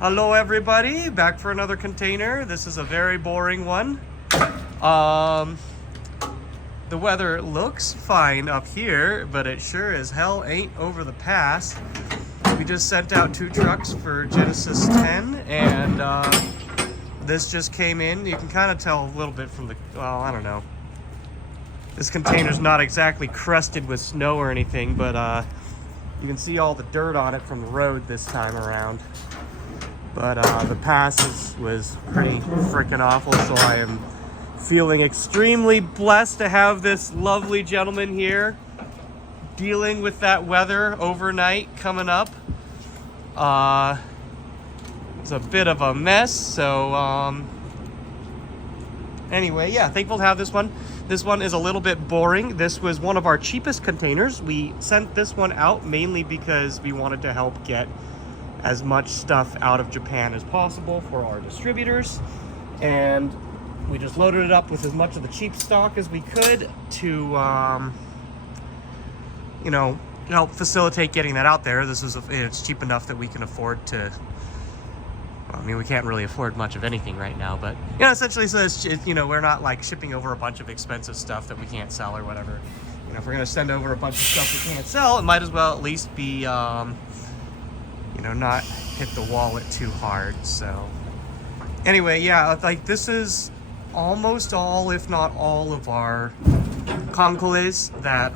Hello everybody, back for another container. This is a very boring one. The weather looks fine up here, but it sure as hell ain't over the pass. We just sent out 2 trucks for Genesis 10, and this just came in. You can kind of tell a little bit from the, well, I don't know. This container's not exactly crusted with snow or anything, but you can see all the dirt on it from the road this time around. But the pass was pretty freaking awful, so I am feeling extremely blessed to have this lovely gentleman here dealing with that weather overnight coming up. It's a bit of a mess, so anyway, yeah, thankful to have this one. This one is a little bit boring. This was one of our cheapest containers. We sent this one out mainly because we wanted to help get as much stuff out of Japan as possible for our distributors, and we just loaded it up with as much of the cheap stock as we could to you know, help facilitate getting that out there. This is it's cheap enough that we can afford to, well, I mean, we can't really afford much of anything right now, but you know, essentially, so it's, you know, we're not like shipping over a bunch of expensive stuff that we can't sell or whatever. You know, if we're gonna send over a bunch of stuff we can't sell, it might as well at least be you know, not hit the wallet too hard. So anyway, yeah, like this is almost all, if not all, of our Kancolles that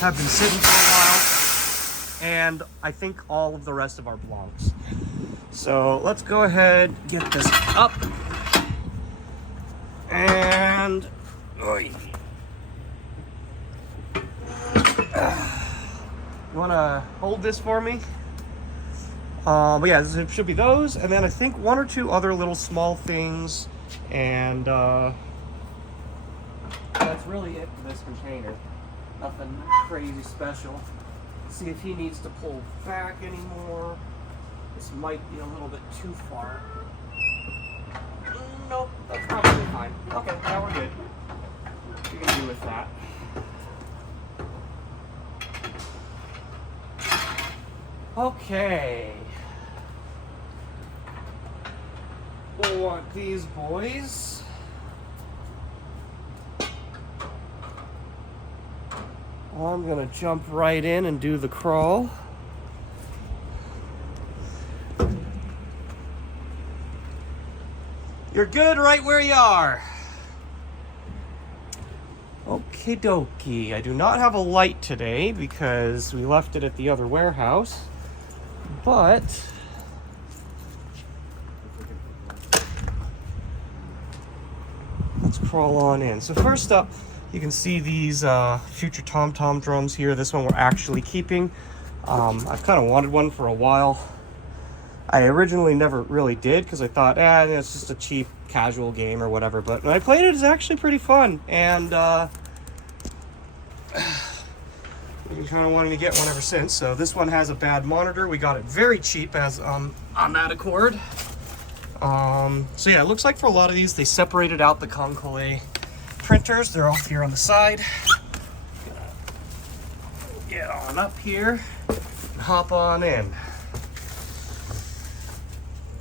have been sitting for a while, and I think all of the rest of our blancs. So let's go ahead, get this up, and you want to hold this for me? But yeah, it should be those, and then I think 1 or 2 other little small things, and that's really it for this container. Nothing crazy special. Let's see if he needs to pull back anymore. This might be a little bit too far. Nope, that's probably fine. Okay, now we're good. We can do with that. Okay. We'll want these boys. I'm gonna jump right in and do the crawl. You're good right where you are. Okie dokie. I do not have a light today because we left it at the other warehouse. But let's crawl on in. So first up, you can see these future tom-tom drums here. This one we're actually keeping. I've kind of wanted one for a while. I originally never really did because I thought, it's just a cheap casual game or whatever. But when I played it, it's actually pretty fun. And we've been kind of wanting to get one ever since. So this one has a bad monitor. We got it very cheap as on that Accord. So yeah, it looks like for a lot of these, they separated out the Kancolles printers. They're all here on the side. Get on up here and hop on in.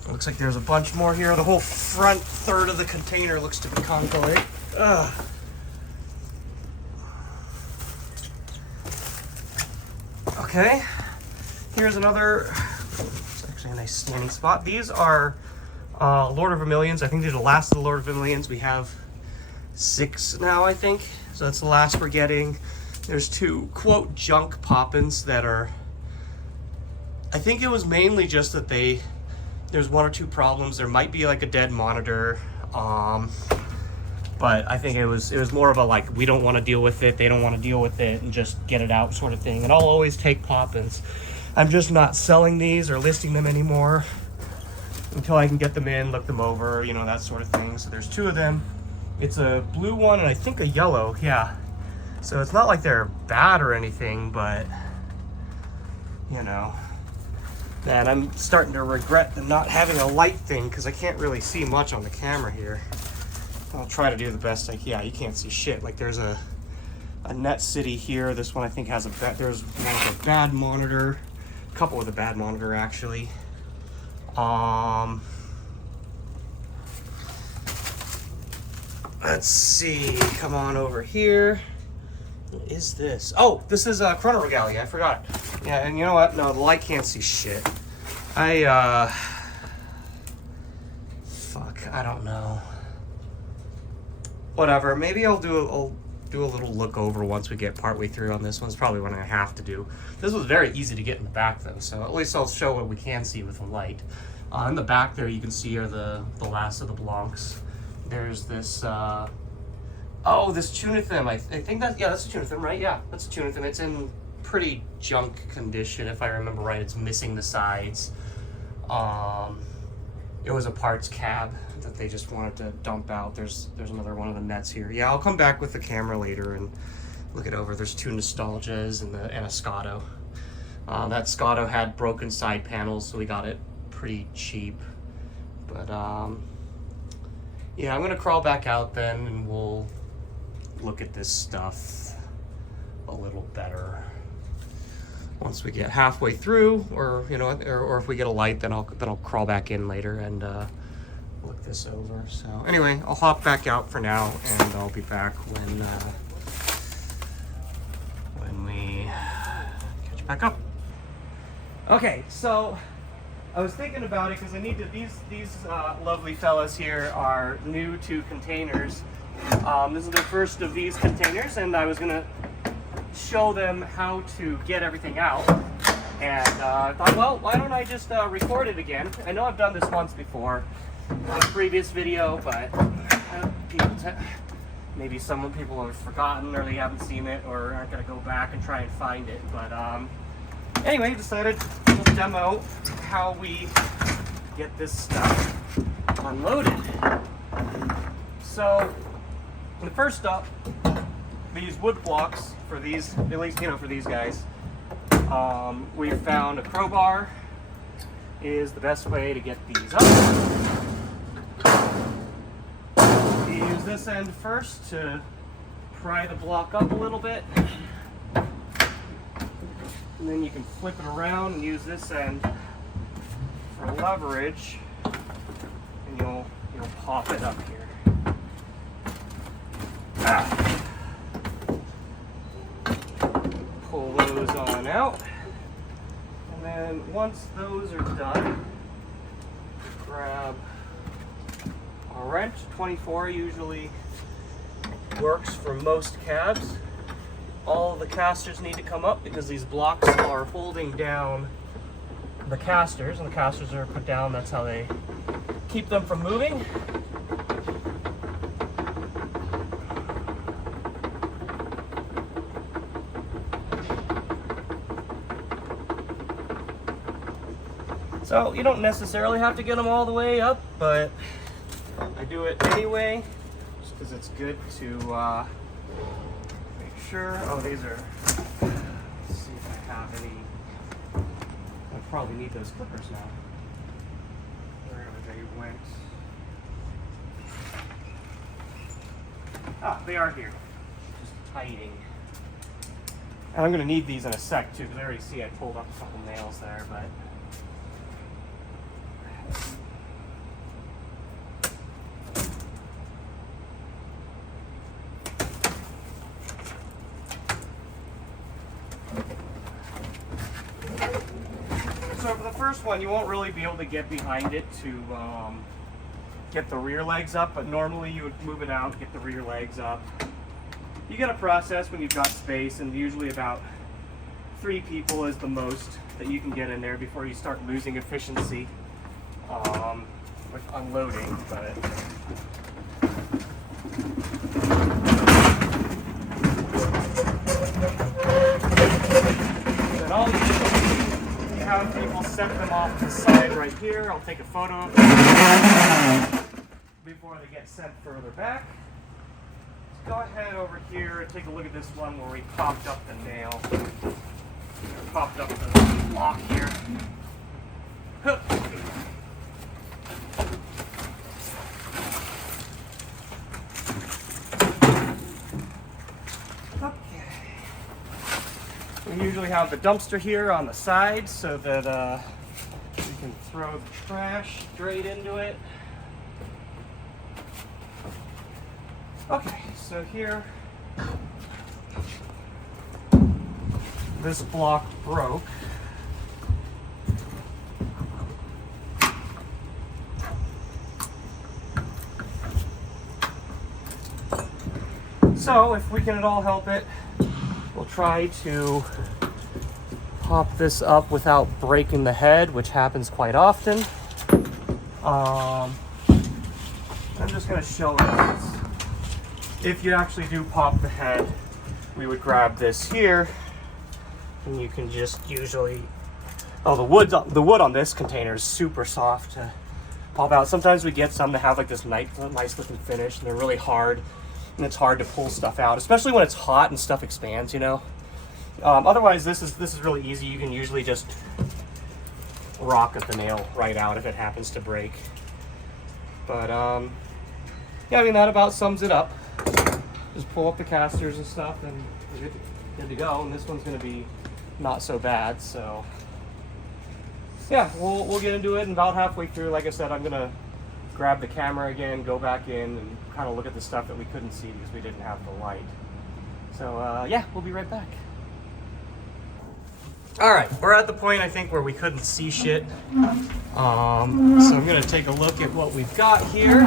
It looks like there's a bunch more here. The whole front third of the container looks to be Kancolles. Okay, here's another, it's actually a nice standing spot. These are Lord of Vermilions. I think these are the last of the Lord of Vermilions. We have 6 now, I think. So that's the last we're getting. There's 2, quote, junk Poppins that are, I think it was mainly just that there's 1 or 2 problems. There might be like a dead monitor. But I think it was more of a like, we don't want to deal with it, they don't want to deal with it, and just get it out sort of thing. And I'll always take Poppins. I'm just not selling these or listing them anymore until I can get them in, look them over, you know, that sort of thing. So there's 2 of them. It's a blue one and I think a yellow, yeah. So it's not like they're bad or anything, but you know. Man, I'm starting to regret the not having a light thing because I can't really see much on the camera here. I'll try to do the best I can. Yeah, you can't see shit. Like there's a Net City here. This one I think has there's a bad monitor. couple with a bad monitor actually. Let's see, come on over here. What is this? Oh, this is Chrono Regalia, I forgot. Yeah, and you know what? No, the light can't see shit. Fuck, I don't know. Whatever, maybe I'll do a little look over once we get partway through on this one. It's probably what I have to do. This was very easy to get in the back though, so at least I'll show what we can see with the light. In the back there you can see are the last of the Blancs. There's this, oh, this Tunithim. I think that, yeah, that's a Tunithim, right? Yeah, that's a Tunithim. It's in pretty junk condition, if I remember right. It's missing the sides. It was a parts cab that they just wanted to dump out. There's another one of the nets here. Yeah, I'll come back with the camera later and look it over. There's two Nostalgias and a Scotto. That Scotto had broken side panels, so we got it pretty cheap. But, yeah, I'm gonna crawl back out then and we'll look at this stuff a little better once we get halfway through, or you know, or if we get a light, then I'll crawl back in later and look this over. So anyway, I'll hop back out for now, and I'll be back when we catch back up. Okay, so I was thinking about it because I need to. These lovely fellas here are new to containers. This is the first of these containers, and I was gonna show them how to get everything out. And I thought, well, why don't I just record it again? I know I've done this once before in a previous video, but maybe some people have forgotten, or they haven't seen it, or aren't gonna go back and try and find it. But anyway, decided to demo how we get this stuff unloaded. So, the first up, these wood blocks for these, at least, you know, for these guys, we found a crowbar is the best way to get these up. You use this end first to pry the block up a little bit. And then you can flip it around and use this end for leverage, and you'll pop it up here. Pull those on out, and then once those are done, grab a wrench. 24 usually works for most cabs. All of the casters need to come up because these blocks are holding down the casters, and the casters are put down. That's how they keep them from moving. So you don't necessarily have to get them all the way up, but I do it anyway, just because it's good to sure. Oh, these are. Let's see if I have any. I probably need those clippers now. Wherever they went. Ah, they are here. Just tighting. And I'm gonna need these in a sec too, because I already see I pulled up a couple nails there, but. So for the first one, you won't really be able to get behind it to get the rear legs up, but normally you would move it out, get the rear legs up. You get a process when you've got space, and usually about 3 people is the most that you can get in there before you start losing efficiency with unloading. But then all you have people set them off to the side right here. I'll take a photo of them before they get sent further back. Let's go ahead over here and take a look at this one where we popped up the nail. Popped up the lock here. Okay. We usually have the dumpster here on the side so that we can throw the trash straight into it. Okay, so here, this block broke. So if we can at all help it, we'll try to pop this up without breaking the head, which happens quite often. I'm just going to show it. If you actually do pop the head, we would grab this here, and you can just usually, the wood on this container is super soft to pop out. Sometimes we get some that have like this nice looking finish, and they're really hard, and it's hard to pull stuff out, especially when it's hot and stuff expands, you know. Otherwise, this is really easy. You can usually just rocket the nail right out if it happens to break. But yeah, I mean, that about sums it up. Just pull up the casters and stuff, and we're good to go. And this one's going to be not so bad. So yeah, we'll get into it. And about halfway through, like I said, I'm going to grab the camera again, go back in, and kind of look at the stuff that we couldn't see because we didn't have the light. So yeah, we'll be right back. All right, we're at the point, I think, where we couldn't see shit. So I'm gonna take a look at what we've got here.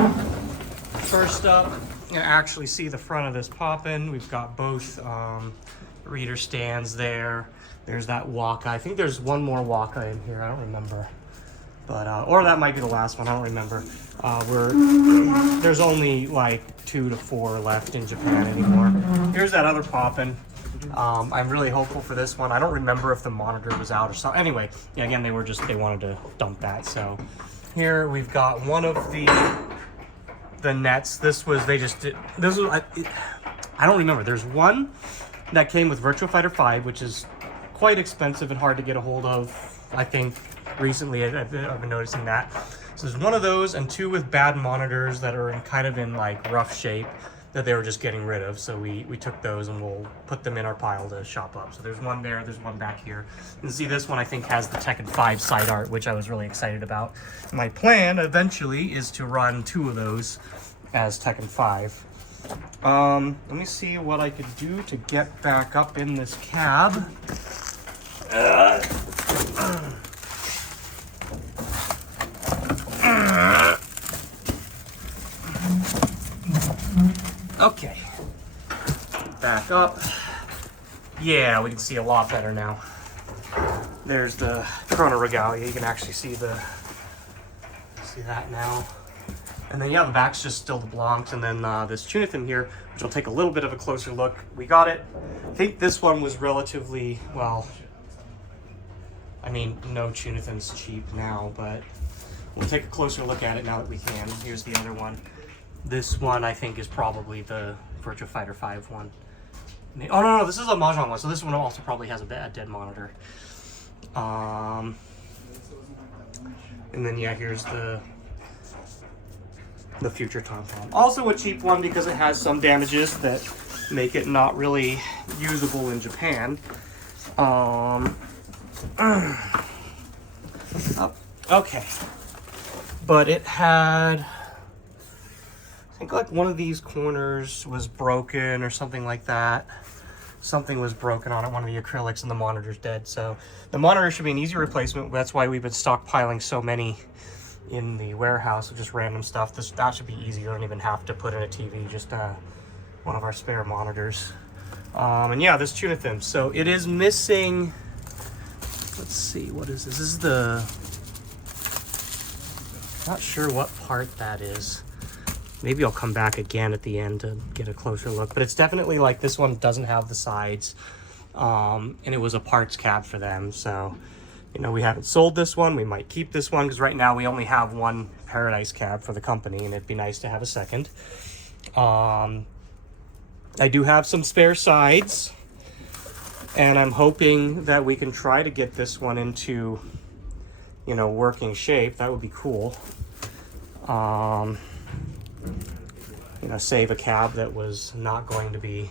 First up, you actually see the front of this poppin'. We've got both reader stands there. There's that Waka. I think there's one more Waka in here, I don't remember. But, or that might be the last one, I don't remember. There's only like 2 to 4 left in Japan anymore. Here's that other poppin'. I'm really hopeful for this one. I don't remember if the monitor was out or something. Anyway, yeah, again, they wanted to dump that. So here we've got one of the nets. I don't remember. There's one that came with Virtua Fighter 5, which is quite expensive and hard to get a hold of. I think recently I've been noticing that. So there's one of those and 2 with bad monitors that are kind of in like rough shape that they were just getting rid of. So we took those and we'll put them in our pile to shop up. So there's one there, there's one back here. And see, this one I think has the Tekken 5 side art, which I was really excited about. My plan eventually is to run 2 of those as Tekken 5. Let me see what I could do to get back up in this cab. Okay, back up. Yeah, we can see a lot better now. There's the Chrono Regalia. You can actually see that now. And then yeah, the back's just still the Blancs, and then this Tunithim here, which will take a little bit of a closer look. We got it. I think this one was relatively, well, I mean, no Tunithim's cheap now, but we'll take a closer look at it now that we can. Here's the other one. This one, I think, is probably the Virtua Fighter 5 one. Oh, no, this is a Mahjong one, so this one also probably has a dead monitor. And then, yeah, here's the Future Tom-Tom. Also a cheap one because it has some damages that make it not really usable in Japan. Okay. But it had, I think like one of these corners was broken or something like that. Something was broken on it, one of the acrylics, and the monitor's dead. So the monitor should be an easy replacement. That's why we've been stockpiling so many in the warehouse of just random stuff. That should be easy. You don't even have to put in a TV, just one of our spare monitors. And yeah, this Tunithim. So it is missing, let's see, what is this? This is the, not sure what part that is. Maybe I'll come back again at the end to get a closer look, but it's definitely like this one doesn't have the sides, and it was a parts cab for them. So, you know, we haven't sold this one. We might keep this one because right now we only have one Paradise cab for the company, and it'd be nice to have a second. I do have some spare sides, and I'm hoping that we can try to get this one into, you know, working shape. That would be cool. You know, save a cab that was not going to be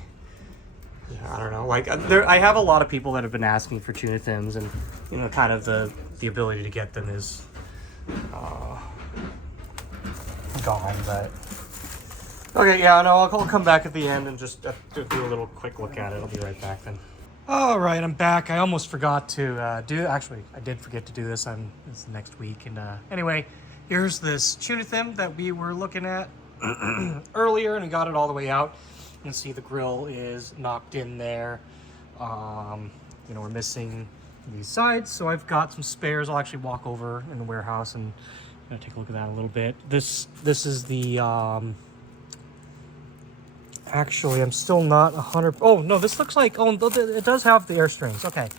Yeah, I don't know. Like I have a lot of people that have been asking for tuna thins, and you know, kind of the ability to get them is gone. But okay, yeah, no, I'll come back at the end and just do a little quick look at it. I'll be right back then. All right, I'm back. I almost forgot to actually, I did forget to do this. This is next week. And anyway, here's this tuna thin that we were looking at earlier, and we got it all the way out. You can see the grill is knocked in there. You know, we're missing these sides, so I've got some spares. I'll actually walk over in the warehouse and take a look at that a little bit. This is the actually, I'm still not 100. Oh no, this looks like, oh, it does have the air strings. Okay,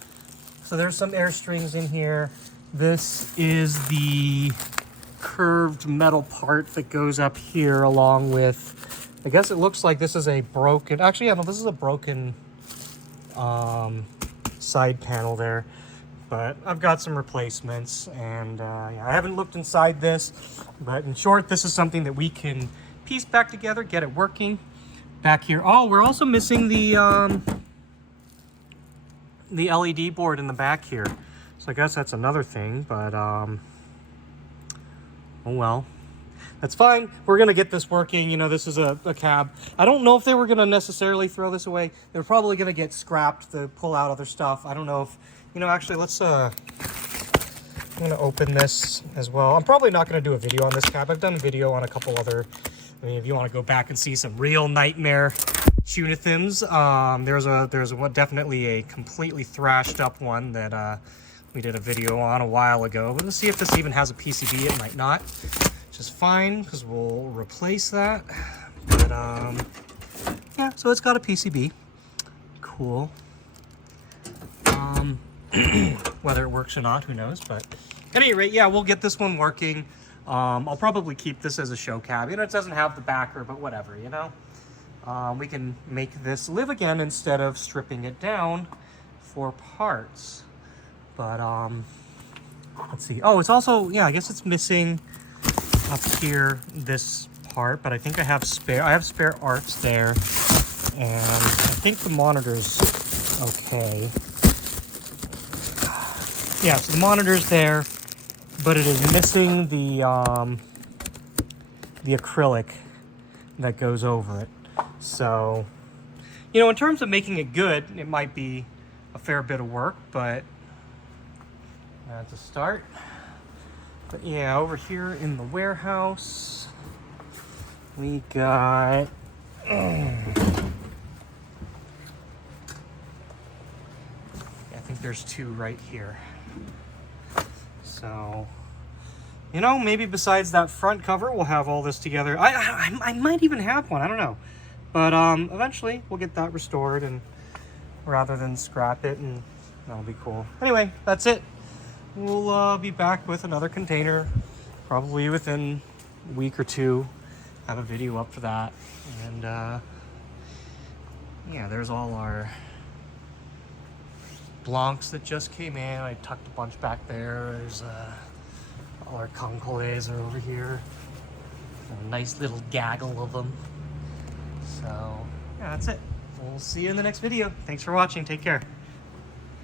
so there's some air strings in here. This is the curved metal part that goes up here along with, I guess it looks like this is a broken, actually, yeah, no, this is a broken side panel there. But I've got some replacements, and yeah, I haven't looked inside this, but in short, this is something that we can piece back together, get it working. Back here, oh, we're also missing the LED board in the back here, so I guess that's another thing. But oh well, that's fine. We're gonna get this working. You know, this is a cab. I don't know if they were gonna necessarily throw this away. They're probably gonna get scrapped to pull out other stuff. I don't know if, you know, actually, let's I'm gonna open this as well. I'm probably not gonna do a video on this cab. I've done a video on a couple other, I mean, if you want to go back and see some real nightmare tuna thins, there's one, definitely a completely thrashed up one that we did a video on a while ago. But let's see if this even has a PCB. It might not, which is fine because we'll replace that. But yeah, so it's got a PCB. Cool. Whether it works or not, who knows? But at any rate, yeah, we'll get this one working. I'll probably keep this as a show cab. You know, it doesn't have the backer, but whatever, you know. We can make this live again instead of stripping it down for parts. But, let's see. Oh, it's also, yeah, I guess it's missing up here this part, but I think I have spare arts there. And I think the monitor's okay. Yeah, so the monitor's there, but it is missing the acrylic that goes over it. So, you know, in terms of making it good, it might be a fair bit of work, but that's a start. But yeah, over here in the warehouse, we got I think there's two right here. So, you know, maybe besides that front cover, we'll have all this together. I might even have one, I don't know. But eventually we'll get that restored, and rather than scrap it, and that'll be cool. Anyway, that's it. We'll be back with another container, probably within a week or two. Have a video up for that. And yeah, there's all our Blancs that just came in. I tucked a bunch back there. There's all our Kancolles are over here. A nice little gaggle of them. So yeah, that's it. We'll see you in the next video. Thanks for watching. Take care.